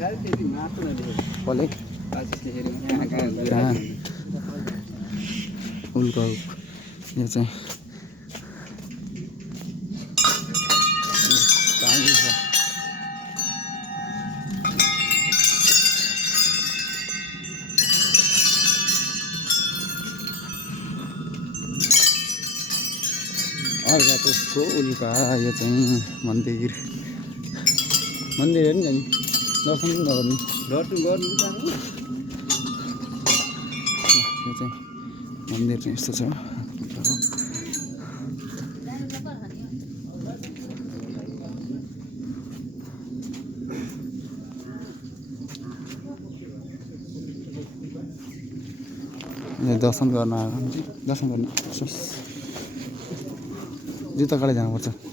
कसले कहाँ उल्को यो चाहिँ पानी छ अर्घाटोकको उल्का यो चाहिँ मन्दिर हेर्नु नि दर्शन पनि नगर्नु यो चाहिँ मन्दिर चाहिँ यस्तो छ दर्शन गर्न आएको दर्शन गर्न जुत्ता काटेर जानुपर्छ